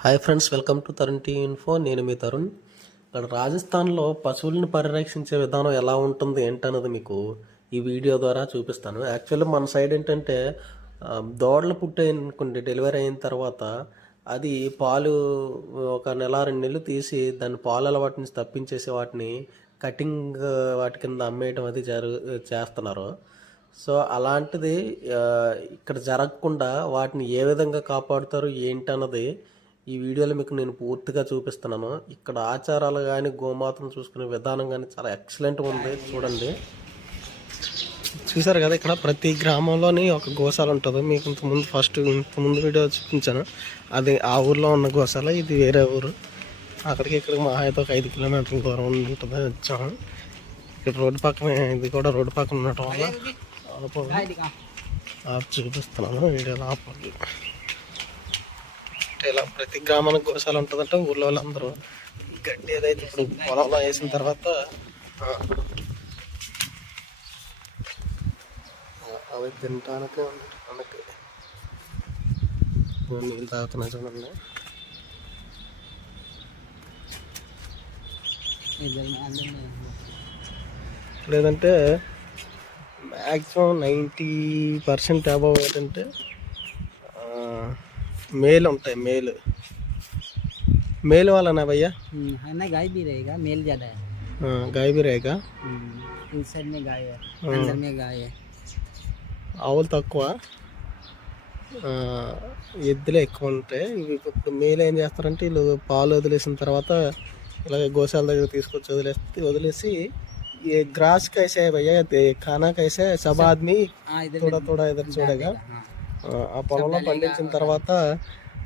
Hi friends welcome to Tarun T info నేను మీ తరుణ్ ఇక్కడ రాజస్థాన్లో పశువులను పరిరక్షించే విధానం ఎలా ఉంటుంది ఏంటన్నది మీకు ఈ వీడియో ద్వారా చూపిస్తాను. యాక్చువల్లీ మన సైడ్ ఏంటంటే దోడలు పుట్టే డెలివరీ అయిన తర్వాత అది పాలు ఒక నెల రెండు నెలలు తీసి దాని పాలు అలవాటు నుంచి తప్పించేసి వాటిని కటింగ్ వాటి కింద అమ్మేయటం అది జరు చేస్తున్నారు. సో అలాంటిది ఇక్కడ జరగకుండా వాటిని ఏ విధంగా కాపాడుతారు ఏంటన్నది ఈ వీడియోలో మీకు నేను పూర్తిగా చూపిస్తున్నాను. ఇక్కడ ఆచారాలు కానీ గోమాతను చూసుకునే విధానం కానీ చాలా ఎక్సలెంట్గా ఉంది. చూడండి. చూసారు కదా ఇక్కడ ప్రతి గ్రామంలోని ఒక గోశాల ఉంటుంది. మీకు ఇంత ముందు ఫస్ట్ ఇంత ముందు వీడియో చూపించాను. అది ఆ ఊర్లో ఉన్న గోశాల. ఇది వేరే ఊరు. అక్కడికి ఇక్కడికి మా అయితే ఒక ఐదు కిలోమీటర్ల దూరం ఉంటుంది. వచ్చాము. ఇక్కడ రోడ్డు పక్కన ఇది కూడా రోడ్డు పక్కన ఉండటం వల్ల ఆపు- చూపిస్తున్నాను. వీడియోలో అంటే ఇలా ప్రతి గ్రామానికి గోశాల ఉంటుందంటే ఊర్లో వాళ్ళందరూ గడ్డి ఏదైతే ఇప్పుడు పొలంలో వేసిన తర్వాత అవి తినటానికి మనకి. నీళ్ళు తాగుతున్నా చూడండి. లేదంటే మ్యాక్సిమం నైంటీ పర్సెంట్ అబవ్ ఏంటంటే మేల్ ఉంటాయి మేల్ మేల్ వాళ్ళనా భయ్యా है ना गाय भी रहेगा मेल ज्यादा है గాయ भी रहेगा इस साइड में गाय है अंदर में गाय है ఆవులు తక్కువ ఆ, ఎద్దులే ఎక్కువ ఉంటాయి ఇవి ఇప్పుడు మేలు ఏం చేస్తారంటే వీళ్ళు పాలు వదిలేసిన తర్వాత ఇలాగ గోశాల దగ్గర తీసుకొచ్చి వదిలేస్తే వదిలేసి ये ग्रास कैसे है भैया ये खाना कैसे है सब आदमी हाँ इधर थोड़ा थोड़ा इधर छोड़ेगा हाँ ఆ పొలంలో పండించిన తర్వాత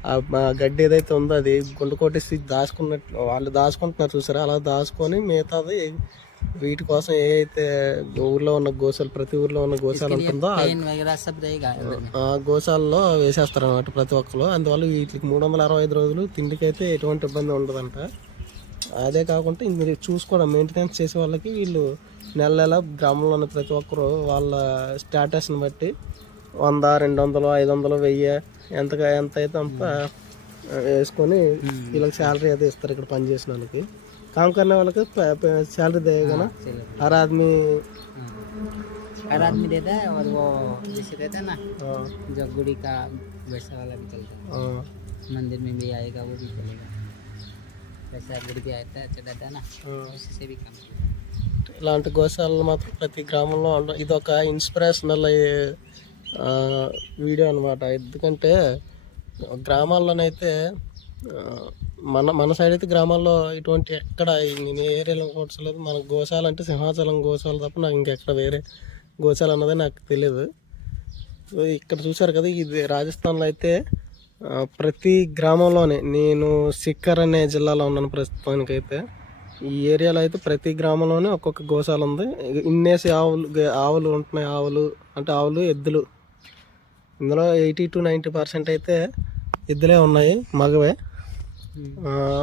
ఆ గడ్డి ఏదైతే ఉందో అది గుండు కొట్టేసి దాచుకున్నట్లు వాళ్ళు దాచుకుంటున్నారు చూసారా? అలా దాచుకొని మిగతాది వీటి కోసం ఏ అయితే ఊర్లో ఉన్న గోశాలు ప్రతి ఊర్లో ఉన్న గోశాల ఉంటుందో ఆ గోశాలలో వేసేస్తారు అనమాట ప్రతి ఒక్కరు అందువల్ల వీటికి మూడు వందల అరవై ఐదు రోజులు తిండికి అయితే ఎటువంటి ఇబ్బంది ఉండదంట. అదే కాకుండా మీరు చూసుకోవడం మెయింటెనెన్స్ చేసే వాళ్ళకి వీళ్ళు నెల నెల గ్రామంలో ఉన్న ప్రతి ఒక్కరు వాళ్ళ స్టేటస్ని బట్టి వంద రెండు వందలు ఐదు వందలు వెయ్యి ఎంత ఎంత అయితే అంత ఆ, వేసుకొని వీళ్ళకి శాలరీ అయితే ఇస్తారు ఇక్కడ పని చేసిన వాళ్ళకి काम करने वाले को सैलरी देगा ना चलो हर आदमी हाँ। हर आदमी देता है और वो जैसे रहता है ना हाँ, जो गुड़ी का वैसा वाला भी चलता हाँ, है मंदिर में भी आएगा वो भी चलेगा वैसा गुड़ी भी आता है चढ़ाता है ना हाँ. उसी से भी काम करता ఇలాంటి గోశాలలు మాత్రం ప్రతి గ్రామంలో ఉండ ఇది ఒక ఇన్స్పిరేషనల్ వీడియో అనమాట ఎందుకంటే గ్రామాల్లోనైతే మన మన సైడ్ అయితే గ్రామాల్లో ఇటువంటి ఎక్కడ నేను ఏ ఏరియాలో కూర్చోలేదు మన గోశాల అంటే సింహాచలం గోశాల తప్ప నాకు ఇంకెక్కడ వేరే గోశాల అన్నది నాకు తెలియదు సో ఇక్కడ చూసారు కదా ఇది రాజస్థాన్లో అయితే ప్రతి గ్రామంలోనే నేను సిక్కర్ అనే జిల్లాలో ఉన్నాను ప్రస్తుతానికైతే. ఈ ఏరియాలో అయితే ప్రతి గ్రామంలోనే ఒక్కొక్క గోశాల ఉంది. ఇన్నేసి ఆవులు ఆవులు ఉంటున్నాయి. ఆవులు అంటే ఆవులు ఎద్దులు ఇందులో ఎయిటీ టు నైంటీ పర్సెంట్ అయితే ఇద్దరే ఉన్నాయి మగవే.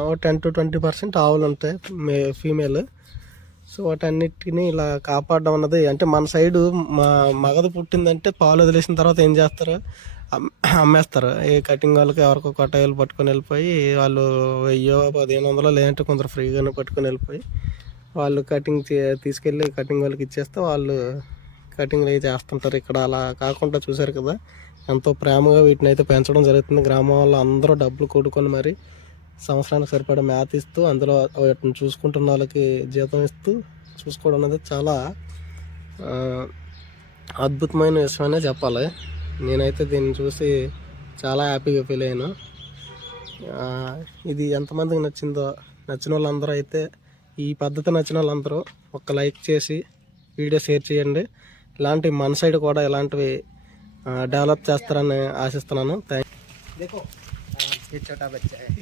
ఓ టెన్ టు ట్వంటీ పర్సెంట్ ఆవులు ఉంటాయి మే ఫీమేల్. సో వాటన్నిటిని ఇలా కాపాడడం అన్నది అంటే మన సైడు మా మగది పుట్టిందంటే పాలు వదిలేసిన తర్వాత ఏం చేస్తారు? అమ్మేస్తారు. ఏ కటింగ్ వాళ్ళకి ఎవరికో కొట్టాయిలు పట్టుకొని వెళ్ళిపోయి వాళ్ళు వెయ్యో పదిహేను వందలు లేదంటే కొందరు ఫ్రీగానే పట్టుకొని వెళ్ళిపోయి వాళ్ళు కటింగ్ తీసుకెళ్ళి కటింగ్ వాళ్ళకి ఇచ్చేస్తే వాళ్ళు కటింగ్లు అవి చేస్తుంటారు. ఇక్కడ అలా కాకుండా చూసారు కదా ఎంతో ప్రేమగా వీటిని అయితే పెంచడం జరుగుతుంది. గ్రామం వాళ్ళు అందరూ డబ్బులు కూడుకొని మరి సంవత్సరానికి సరిపడా మేత ఇస్తూ అందులో వాటిని చూసుకుంటున్న వాళ్ళకి జీతం ఇస్తూ చూసుకోవడం అనేది చాలా అద్భుతమైన విషయమనే చెప్పాలి. నేనైతే దీన్ని చూసి చాలా హ్యాపీగా ఫీల్ అయ్యాను. ఇది ఎంతమందికి నచ్చిందో నచ్చిన వాళ్ళందరూ అయితే ఈ పద్ధతి నచ్చిన వాళ్ళందరూ ఒక లైక్ చేసి వీడియో షేర్ చేయండి. ఇలాంటి మన సైడ్ కూడా ఇలాంటివి డెవలప్ చేస్తారని ఆశిస్తున్నాను.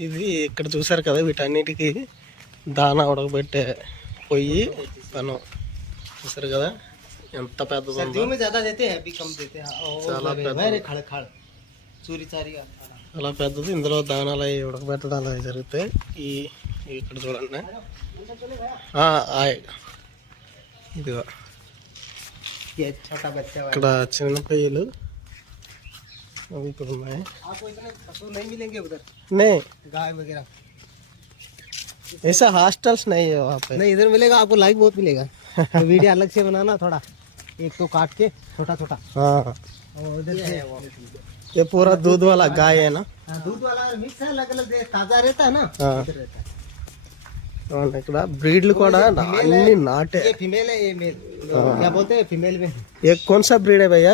ఇది ఇక్కడ చూసారు కదా వీటన్నిటికీ దాన ఉడకబెట్టే పొయ్యి పను చూసారు కదా ఎంత పెద్దది పెద్ద చాలా పెద్దది. ఇందులో దానాలు అవి ఉడకబెట్టడం అలా జరుగుతాయి ఈ ఇక్కడ చూడండి. ఇదిగో. ఇక్కడ చిన్న పొయ్యిలు. అవి ఇక్కడ ఉన్నాయి आपको इतने पशु नहीं मिलेंगे उधर నే गाय वगैरह ऐसा हॉस्टल्स नहीं है वहाँ पे नहीं इधर मिलेगा आपको लाइव बहुत मिलेगा तो वीडियो अलग से बनाना थोड़ा एक तो काट के छोटा छोटा हाँ और उधर से ये पूरा दूध वाला गाय है ना हाँ, दूध वाला मिक्स है अलग अलग ताजा रहता है ना हाँ इधर रहता है అవును, ఇక్కడ బ్రీడ్లు కూడా అన్ని నాటే ये फीमेल है ये मेल क्या बोलते हैं फीमेल में ये कौन सा ब्रीड है भैया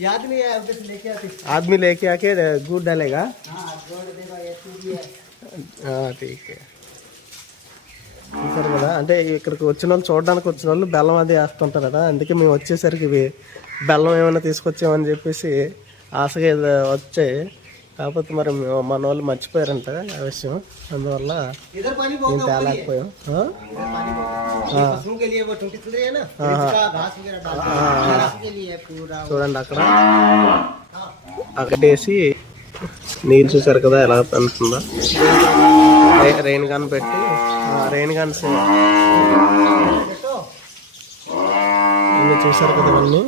याद नहीं है उधर से लेके आते आदमी लेके आके दूध डालेगा हाँ जोड़ देगा ये तू भी है ఆ, ఠీక్ చూసారు కదా అంటే ఇక్కడికి వచ్చిన వాళ్ళు చూడడానికి వచ్చిన వాళ్ళు బెల్లం అది వేస్తుంటారు కదా అందుకే మేము వచ్చేసరికి ఇవి బెల్లం ఏమైనా తీసుకొచ్చామని చెప్పేసి ఆశగా ఏదో వచ్చాయి కాకపోతే మరి మేము- మన వాళ్ళు మర్చిపోయారంట ఆ విషయం అందువల్ల इधर पानी నేను बहुत తేలేకపోయాం చూడండి అక్కడ. అక్కడేసి నీళ్ళు చూసారు కదా ఎలా అందుతుందా రెయిన్ గన్ పెట్టి రెయిన్ గన్స్ చూసారు కదా ఇవన్నీ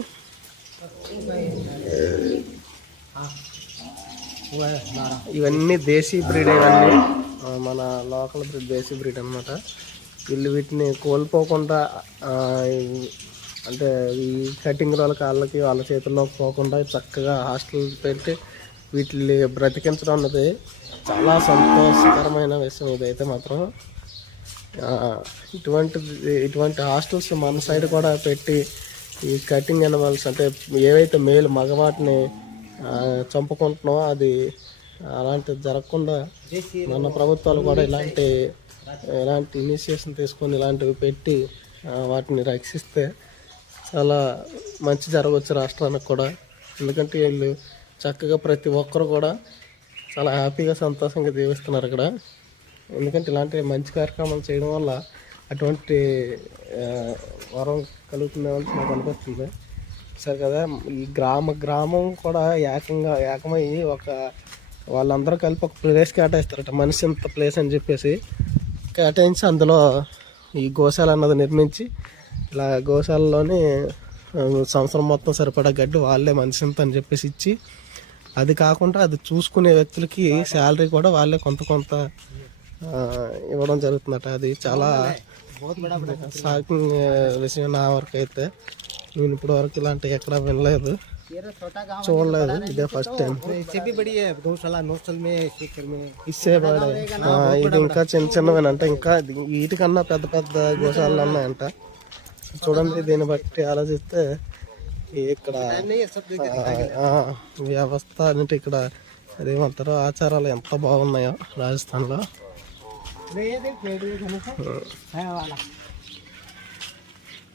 ఇవన్నీ దేశీ బ్రీడ్ ఇవన్నీ. మన లోకల్ బ్రీడ్ దేశీ బ్రీడ్ అనమాట వీళ్ళు వీటిని కోల్పోకుండా అంటే ఈ కటింగ్ వాళ్ళ కాళ్ళకి వాళ్ళ చేతుల్లో పోకుండా చక్కగా హాస్టల్ పెట్టి వీటిని బ్రతికించడం అన్నది చాలా సంతోషకరమైన విషయం ఇదైతే మాత్రం. ఇటువంటి ఇటువంటి హాస్టల్స్ మన సైడ్ కూడా పెట్టి ఈ కటింగ్ అనిమల్స్ అంటే ఏవైతే మేలు మగవాటిని చంపుకుంటున్నామో అది అలాంటిది జరగకుండా మన ప్రభుత్వాలు కూడా ఇలాంటి ఇలాంటి ఇనిషియేషన్ తీసుకొని ఇలాంటివి పెట్టి వాటిని రక్షిస్తే చాలా మంచి జరగవచ్చు రాష్ట్రానికి కూడా. ఎందుకంటే వీళ్ళు చక్కగా ప్రతి ఒక్కరు కూడా చాలా హ్యాపీగా సంతోషంగా జీవిస్తున్నారు ఇక్కడ. ఎందుకంటే ఇలాంటి మంచి కార్యక్రమాలు చేయడం వల్ల అటువంటి వరం కలుగుతుందని నాకు అనిపిస్తుంది. సరే కదా ఈ గ్రామ గ్రామం కూడా ఏకంగా ఏకమయ్యి ఒక వాళ్ళందరూ కలిపి ఒక ప్లేస్ కేటాయిస్తారట. మనిషి ఇంత ప్లేస్ అని చెప్పేసి. కేటాయించి అందులో ఈ గోశాల అన్నది నిర్మించి ఇలా గోశాలలోనే సంవత్సరం మొత్తం సరిపడా గడ్డి వాళ్ళే మనిషింత అని చెప్పేసి ఇచ్చి అది కాకుండా అది చూసుకునే వ్యక్తులకి శాలరీ కూడా వాళ్ళే కొంత కొంత ఇవ్వడం జరుగుతుందట. అది చాలా షాకింగ్ విషయం నా వరకు అయితే. నేను ఇప్పుడు వరకు ఇలాంటివి ఎక్కడ వెళ్ళలేదు చూడలేదు. ఇదే ఫస్ట్ టైం ఇది ఇంకా చిన్న చిన్నవేనంట ఇంకా వీటికన్నా పెద్ద పెద్ద గోశాలలు ఉన్నాయంట. చూడండి దీన్ని బట్టి ఆలోచిస్తే ఇక్కడ వ్యవస్థ అంటే ఇక్కడ అదేమంటారు? ఆచారాలు ఎంత బాగున్నాయో రాజస్థాన్లో.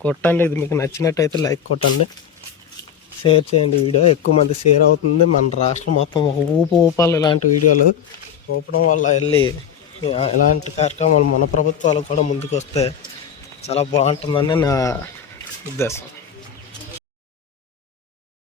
కొట్టండి. ఇది మీకు నచ్చినట్టయితే లైక్ కొట్టండి. షేర్ చేయండి వీడియో. ఎక్కువ మంది షేర్ అవుతుంది. మన రాష్ట్రం మొత్తం ఒక ఊపు ఊపాలి ఇలాంటి వీడియోలు ఊపడం వల్ల వెళ్ళి ఇలాంటి కార్యక్రమాలు మన ప్రభుత్వాలు కూడా ముందుకు వస్తే చాలా బాగుంటుందని నా ఉద్దేశం.